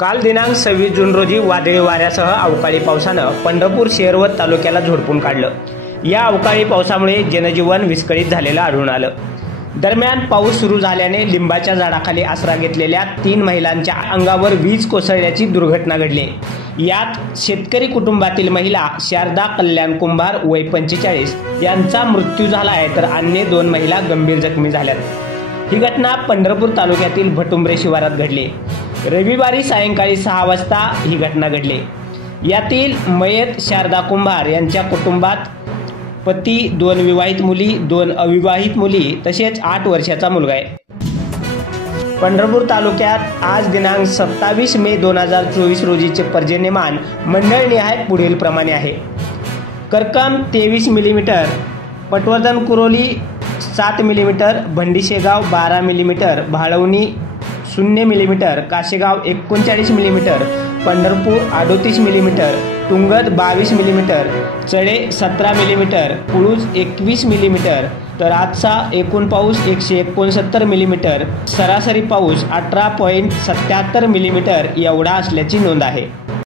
काल दिनांक 26 जून रोजी वादळी वाऱ्यासह अवकाळी पावसानं पंढरपूर शहर व तालुक्याला झोडपून काढलं। या अवकाळी पावसामुळे जनजीवन विस्कळीत झालेलं आढळून आलं। दरम्यान पाऊस सुरू झाल्याने लिंबाच्या झाडाखाली आसरा घेतलेल्या 3 महिलांच्या अंगावर वीज कोसळल्याची दुर्घटना घडली। यात शेतकरी कुटुंबातील महिला शारदा कल्याण कुंभार वय 45 यांचा मृत्यू झाला आहे, तर अन्य 2 महिला गंभीर जखमी झाल्यात। ही घटना पंढरपूर तालुक्यातील भटुंबरे शिवारात घडली। रविवारी सायंकाळी 6 वाजता ही घटना घडली। यातील मयत शारदा कुंभार यांच्या कुटुंबात पती, 2 विवाहित मुली, 2 अविवाहित मुली तसेच 8 वर्षाचा मुलगा आहे। पंढरपूर तालुक्यात आज दिनांक 27 मे 2024 रोजीचे पर्जन्यमान मंडळनिहाय पुढील प्रमाणे आहे। Karkam 23 millimetre, Patwardhan Kuroli 7 millimetre, Bhandishegaon 12 millimetre, Bhalwani 0 millimetre, Kashegaon 39 millimetre, Pandharpur 38 millimetre, Tungat 22 millimetre, Chadhe 17 millimetre, Puluj 21 millimetre, तर आजचा एकूण पाऊस 169 मिलीमीटर, सरासरी पाऊस 18.77 मिलीमीटर एवढा असल्याची नोंद आहे।